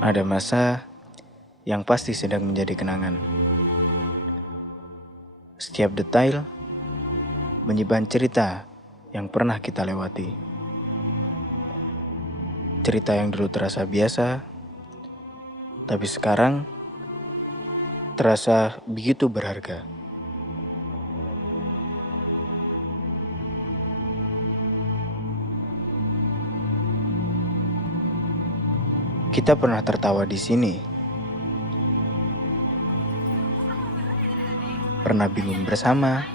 Ada masa yang pasti sedang menjadi kenangan. Setiap detail menyimpan cerita yang pernah kita lewati. Cerita yang dulu terasa biasa, tapi sekarang terasa begitu berharga. Kita pernah tertawa di sini, pernah bingung bersama,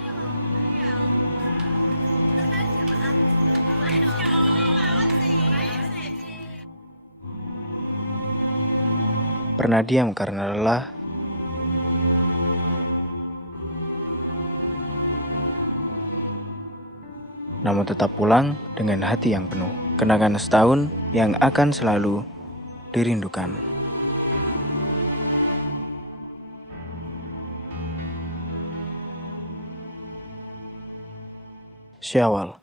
pernah diam karena lelah, namun tetap pulang dengan hati yang penuh. Kenangan setahun yang akan selalu dirindukan. Syawal.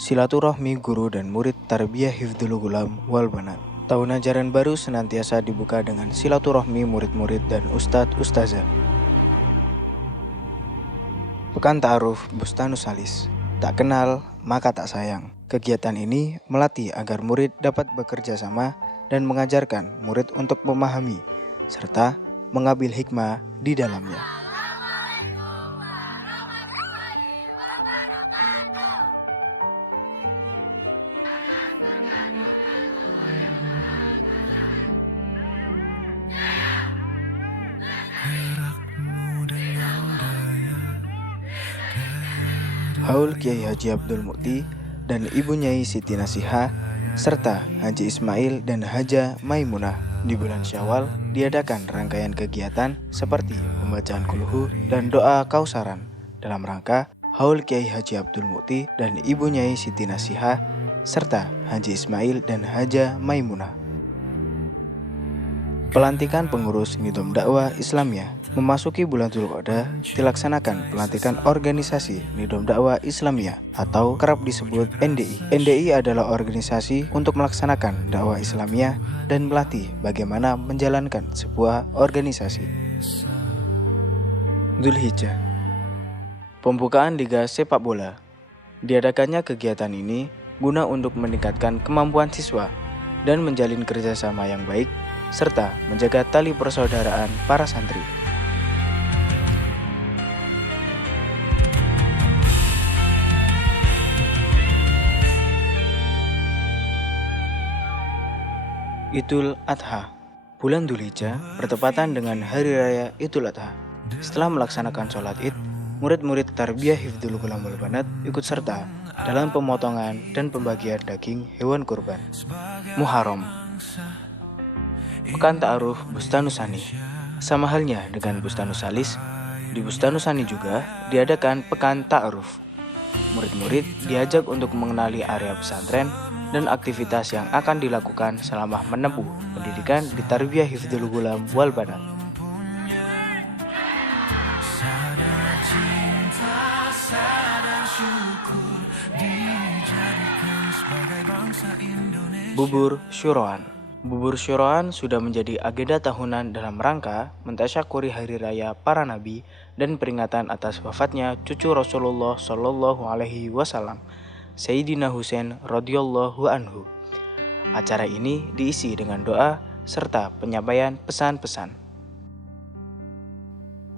Silaturahmi guru dan murid Tarbiyah Hifdzul Ghulam wal Banat. Tahun ajaran baru senantiasa dibuka dengan silaturahmi murid-murid dan ustadz-ustazah. Pekan Ta'aruf Bustanus Salis. Tak kenal, maka tak sayang. Kegiatan ini melatih agar murid dapat bekerja sama dan mengajarkan murid untuk memahami serta mengambil hikmah di dalamnya. Haul Kiai Haji Abdul Mukti dan Ibu Nyai Siti Nasihah serta Haji Ismail dan Haja Maimunah. Di bulan Syawal diadakan rangkaian kegiatan seperti pembacaan kulhu dan doa kausaran dalam rangka Haul Kiai Haji Abdul Mukti dan Ibu Nyai Siti Nasihah serta Haji Ismail dan Haja Maimunah. Pelantikan pengurus Nidom Dakwah Islamiyah. Memasuki bulan Dzulqa'dah dilaksanakan pelantikan organisasi Nidom Dakwah Islamiyah atau kerap disebut NDI. NDI adalah organisasi untuk melaksanakan dakwah Islamiyah dan melatih bagaimana menjalankan sebuah organisasi. Dzulhijjah. Pembukaan Liga Sepak Bola. Diadakannya kegiatan ini guna untuk meningkatkan kemampuan siswa dan menjalin kerjasama yang baik serta menjaga tali persaudaraan para santri. Idul Adha. Bulan Dzulhijjah bertepatan dengan Hari Raya Idul Adha. Setelah melaksanakan sholat Id, murid-murid Tarbiyah Hifdzul Ghulam wal Banat ikut serta dalam pemotongan dan pembagian daging hewan kurban. Muharram. Pekan Ta'aruf Bustanus Sani. Sama halnya dengan Bustanus Salis, di Bustanus Sani juga diadakan Pekan Ta'aruf. Murid-murid diajak untuk mengenali area pesantren dan aktivitas yang akan dilakukan selama menempuh pendidikan di Tarbiyah Hifdzul Ghulam wal Banat. Bubur Syuroan. Bubur Syuroan sudah menjadi agenda tahunan dalam rangka mentasyakuri hari raya para nabi dan peringatan atas wafatnya cucu Rasulullah Shallallahu Alaihi Wasallam, Sayyidina Husain radhiyallahu anhu. Acara ini diisi dengan doa serta penyampaian pesan-pesan.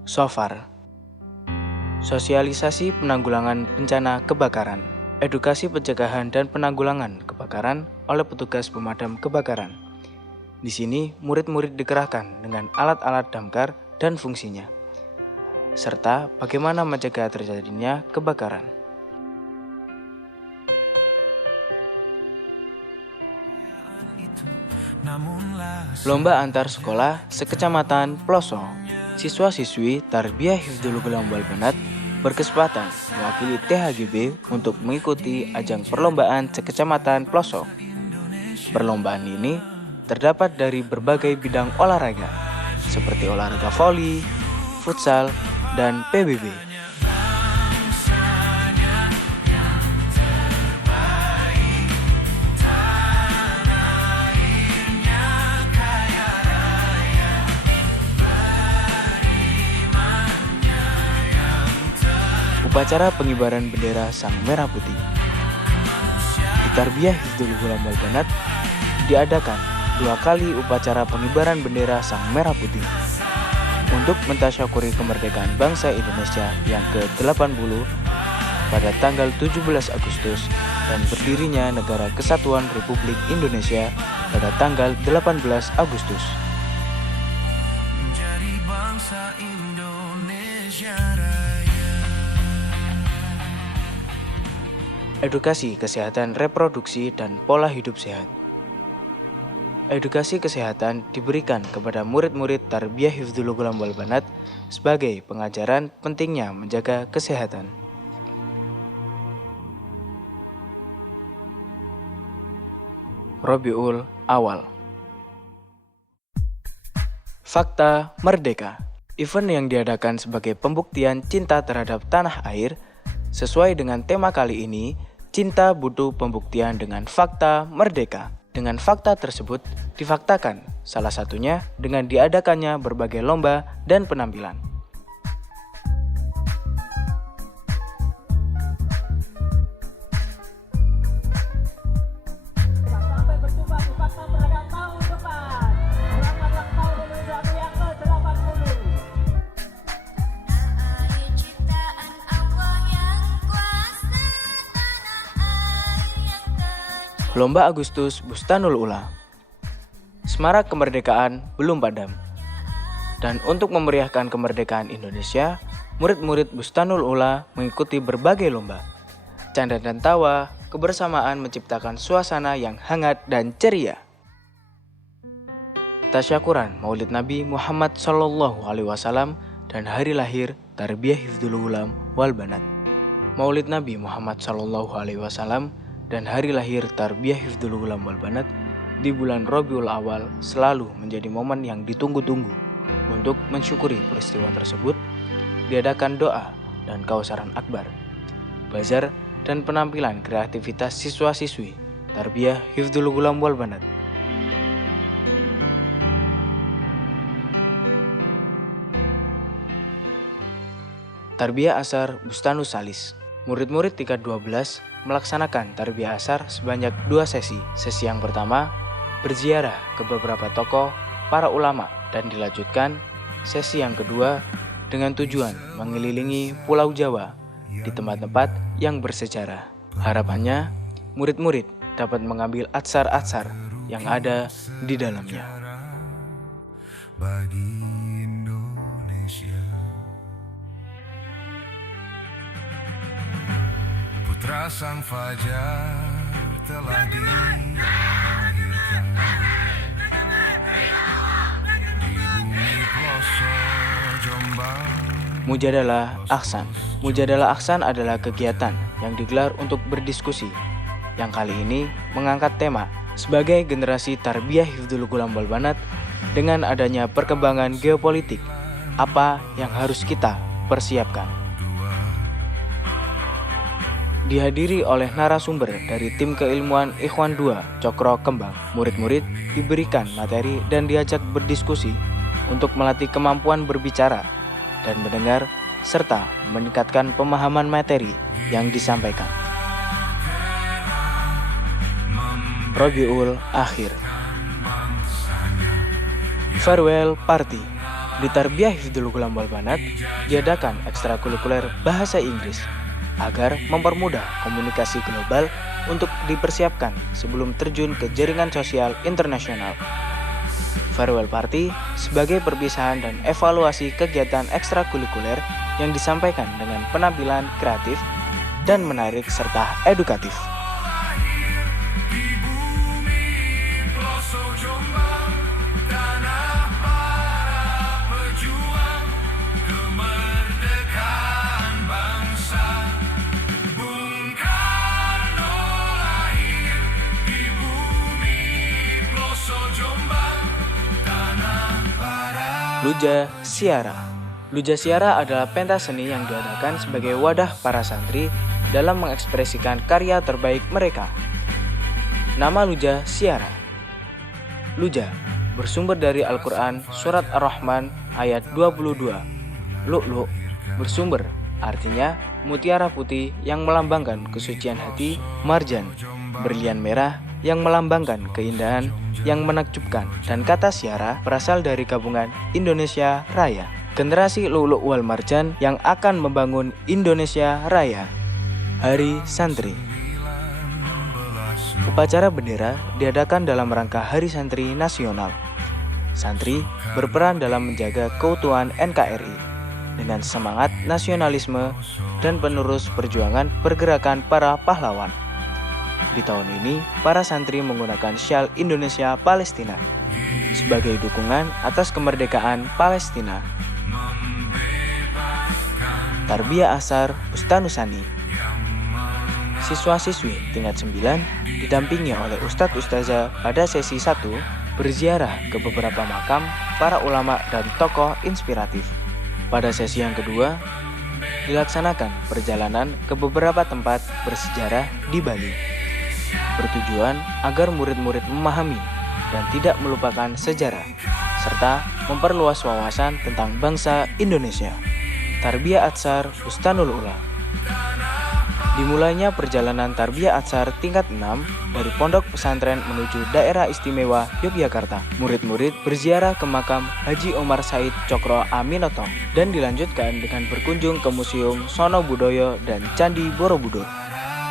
Shofar. Sosialisasi penanggulangan bencana kebakaran. Edukasi pencegahan dan penanggulangan kebakaran oleh petugas pemadam kebakaran. Di sini murid-murid dikerahkan dengan alat-alat damkar dan fungsinya, serta bagaimana mencegah terjadinya kebakaran. Lomba antar sekolah sekecamatan Ploso. Siswa-siswi Tarbiyah Hifdzul Ghulam wal Banat berkesempatan mewakili THGB untuk mengikuti ajang perlombaan sekecamatan Ploso. Perlombaan ini terdapat dari berbagai bidang olahraga seperti olahraga voli, futsal, dan PBB. upacara pengibaran bendera Sang Merah Putih. Di Tarbiyah Hifdzul Ghulam wal Banat diadakan 2 kali upacara pengibaran bendera Sang Merah Putih untuk mentasyakuri kemerdekaan bangsa Indonesia yang ke-80 pada tanggal 17 Agustus dan berdirinya Negara Kesatuan Republik Indonesia pada tanggal 18 Agustus. Menjadi bangsa Indonesia Raya. Edukasi kesehatan reproduksi dan pola hidup sehat. Edukasi kesehatan diberikan kepada murid-murid Tarbiyah Hifdzul Ghulam wal Banat sebagai pengajaran pentingnya menjaga kesehatan. Rabiul Awal. Fakta Merdeka. Event yang diadakan sebagai pembuktian cinta terhadap tanah air. Sesuai dengan tema kali ini, cinta butuh pembuktian dengan fakta merdeka. Dengan fakta tersebut difaktakan, salah satunya dengan diadakannya berbagai lomba dan penampilan. Lomba Agustus Bustanul Ula. Semarak kemerdekaan belum padam. Dan untuk memeriahkan kemerdekaan Indonesia, murid-murid Bustanul Ula mengikuti berbagai lomba. Canda dan tawa, kebersamaan menciptakan suasana yang hangat dan ceria. Tasyakuran Maulid Nabi Muhammad SAW dan hari lahir Tarbiyah Hifdzul Ghulam wal Banat. Maulid Nabi Muhammad SAW dan hari lahir Tarbiyah Hifdzul Ghulam wal Banat di bulan Rabiul Awal selalu menjadi momen yang ditunggu-tunggu. Untuk mensyukuri peristiwa tersebut, diadakan doa dan kausaran akbar, bazar, dan penampilan kreativitas siswa-siswi Tarbiyah Hifdzul Ghulam wal Banat. Tarbiyah Ashar Bustanus Salis. Murid-murid tingkat 12 melaksanakan tarbiyah ashar sebanyak 2 sesi. Sesi yang pertama, berziarah ke beberapa tokoh para ulama dan dilanjutkan sesi yang kedua dengan tujuan mengelilingi Pulau Jawa di tempat-tempat yang bersejarah. Harapannya, murid-murid dapat mengambil atsar-atsar yang ada di dalamnya. Bagi Indonesia. Putra Sang Fajar telah dilahirkan di bumi pelosok Jombang. Mujadalah Aksan. Mujadalah Aksan adalah kegiatan yang digelar untuk berdiskusi, yang kali ini mengangkat tema sebagai generasi Tarbiyah Hifdzul Ghulam wal Banat dengan adanya perkembangan geopolitik, apa yang harus kita persiapkan. Dihadiri oleh narasumber dari tim keilmuan Ikhwan 2 Cokro Kembang. Murid-murid diberikan materi dan diajak berdiskusi untuk melatih kemampuan berbicara dan mendengar serta meningkatkan pemahaman materi yang disampaikan. Rabiul Akhir. Farewell Party. Di Tarbiyah Hifdzul Ghulam wal Banat diadakan ekstrakurikuler bahasa Inggris agar mempermudah komunikasi global untuk dipersiapkan sebelum terjun ke jaringan sosial internasional. Farewell Party sebagai perpisahan dan evaluasi kegiatan ekstrakurikuler yang disampaikan dengan penampilan kreatif dan menarik serta edukatif. Luja Siara. Luja Siara adalah pentas seni yang diadakan sebagai wadah para santri dalam mengekspresikan karya terbaik mereka. Nama Luja Siara. Luja bersumber dari Al-Quran Surat Ar-Rahman ayat 22. Lu'lu' bersumber artinya mutiara putih yang melambangkan kesucian hati, marjan, berlian merah yang melambangkan keindahan yang menakjubkan, dan kata Syara berasal dari gabungan Indonesia Raya. Generasi Lu'lu' wal Marjan yang akan membangun Indonesia Raya. Hari Santri. Upacara bendera diadakan dalam rangka Hari Santri Nasional. Santri berperan dalam menjaga keutuhan NKRI dengan semangat nasionalisme dan penerus perjuangan pergerakan para pahlawan. Di tahun ini, para santri menggunakan syal Indonesia Palestina sebagai dukungan atas kemerdekaan Palestina. Tarbiyah Ashar Bustanusani. Siswa-siswi tingkat 9 didampingi oleh Ustadz Ustazah pada sesi 1 berziarah ke beberapa makam para ulama dan tokoh inspiratif. Pada sesi yang kedua, dilaksanakan perjalanan ke beberapa tempat bersejarah di Bali. Bertujuan agar murid-murid memahami dan tidak melupakan sejarah, serta memperluas wawasan tentang bangsa Indonesia. Tarbiyah Ashar Bustanul Ula. Dimulainya perjalanan Tarbiyah Ashar tingkat 6 dari pondok pesantren menuju daerah istimewa Yogyakarta. Murid-murid berziarah ke makam Haji Omar Said Cokro Aminoto dan dilanjutkan dengan berkunjung ke Museum Sono Budoyo dan Candi Borobudur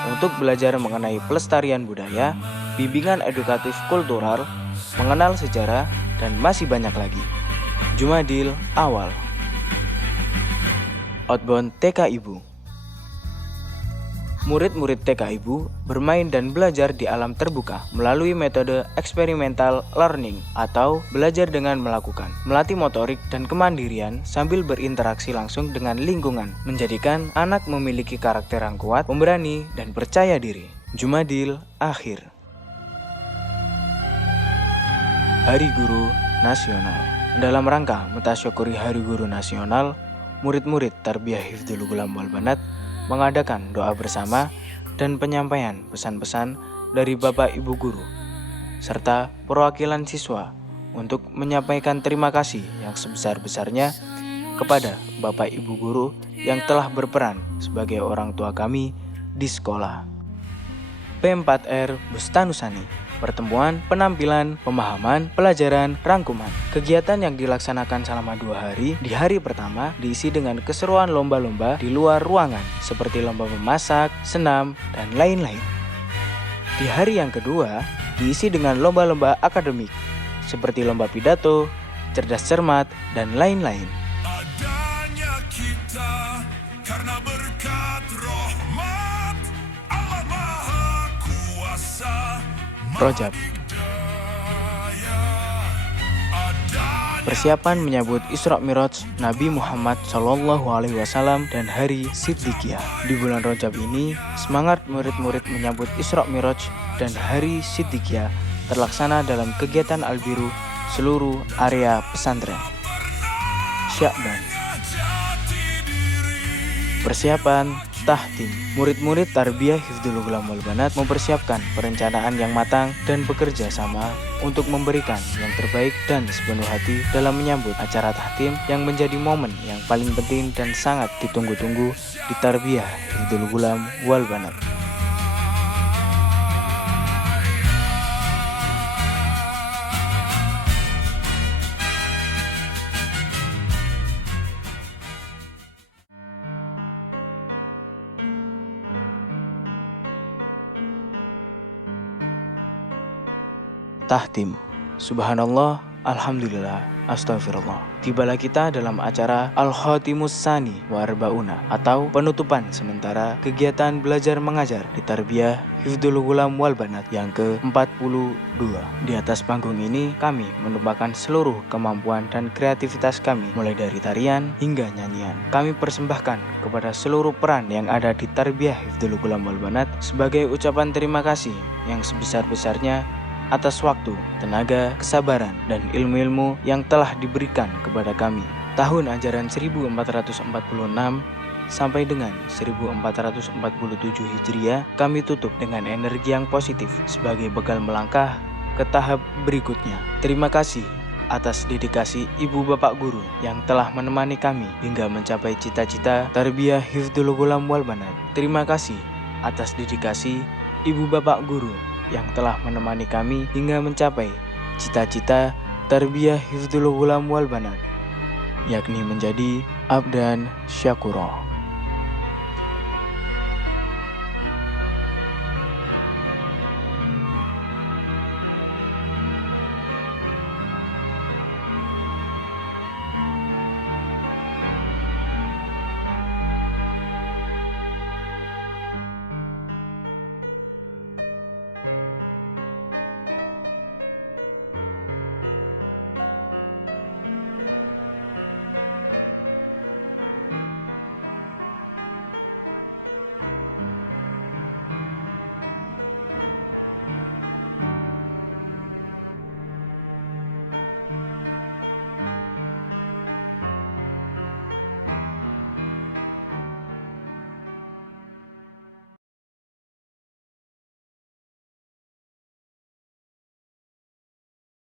untuk belajar mengenai pelestarian budaya, bimbingan edukatif kultural, mengenal sejarah, dan masih banyak lagi. Jumadil Awal. Outbound TK Ibu. Murid-murid TK Ibu bermain dan belajar di alam terbuka melalui metode experimental learning atau belajar dengan melakukan, melatih motorik dan kemandirian sambil berinteraksi langsung dengan lingkungan, menjadikan anak memiliki karakter yang kuat, pemberani, dan percaya diri. Jumadil Akhir. Hari Guru Nasional. Dalam rangka mentasyukuri Hari Guru Nasional, murid-murid Tarbiyah Hifdzul Ghulam wal Banat mengadakan doa bersama dan penyampaian pesan-pesan dari Bapak Ibu Guru serta perwakilan siswa untuk menyampaikan terima kasih yang sebesar-besarnya kepada Bapak Ibu Guru yang telah berperan sebagai orang tua kami di sekolah. P4R Bustanusani. Pertemuan, penampilan, pemahaman, pelajaran, rangkuman. Kegiatan yang dilaksanakan selama 2 hari. Di hari pertama diisi dengan keseruan lomba-lomba di luar ruangan seperti lomba memasak, senam, dan lain-lain. Di hari yang kedua diisi dengan lomba-lomba akademik seperti lomba pidato, cerdas cermat, dan lain-lain. Adanya kita karena berkat rahmat Allah Maha Kuasa. Rojab. Persiapan menyambut Isra Miraj Nabi Muhammad SAW dan Hari Siddiqiyah. Di bulan Rojab ini, semangat murid-murid menyambut Isra Miraj dan Hari Siddiqiyah terlaksana dalam kegiatan Albiru seluruh area pesantren. Sya'ban. Persiapan Tahtim. Murid-murid Tarbiyah Hifdzul Ghulam wal Banat mempersiapkan perencanaan yang matang dan bekerja sama untuk memberikan yang terbaik dan sepenuh hati dalam menyambut acara tahtim yang menjadi momen yang paling penting dan sangat ditunggu-tunggu di Tarbiyah Hifdzul Ghulam wal Banat. Tahtim. Subhanallah, Alhamdulillah, Astagfirullah. Tibalah kita dalam acara Al-Khotimus Sani wa Arbauna atau penutupan sementara kegiatan belajar mengajar di Tarbiyah Hifdzul Ghulam wal Banat yang ke-42. Di atas panggung ini kami menumpahkan seluruh kemampuan dan kreativitas kami, mulai dari tarian hingga nyanyian. Kami persembahkan kepada seluruh peran yang ada di Tarbiyah Hifdzul Ghulam wal Banat sebagai ucapan terima kasih yang sebesar-besarnya atas waktu, tenaga, kesabaran, dan ilmu-ilmu yang telah diberikan kepada kami. Tahun ajaran 1446 sampai dengan 1447 Hijriah, kami tutup dengan energi yang positif sebagai bekal melangkah ke tahap berikutnya. Terima kasih atas dedikasi ibu bapak guru yang telah menemani kami hingga mencapai cita-cita tarbiyah hifdzul ghulam wal banat. Terima kasih atas dedikasi ibu bapak guru yang telah menemani kami hingga mencapai cita-cita tarbiyah hifdzul ghulam wal banat, yakni menjadi abdan syakura.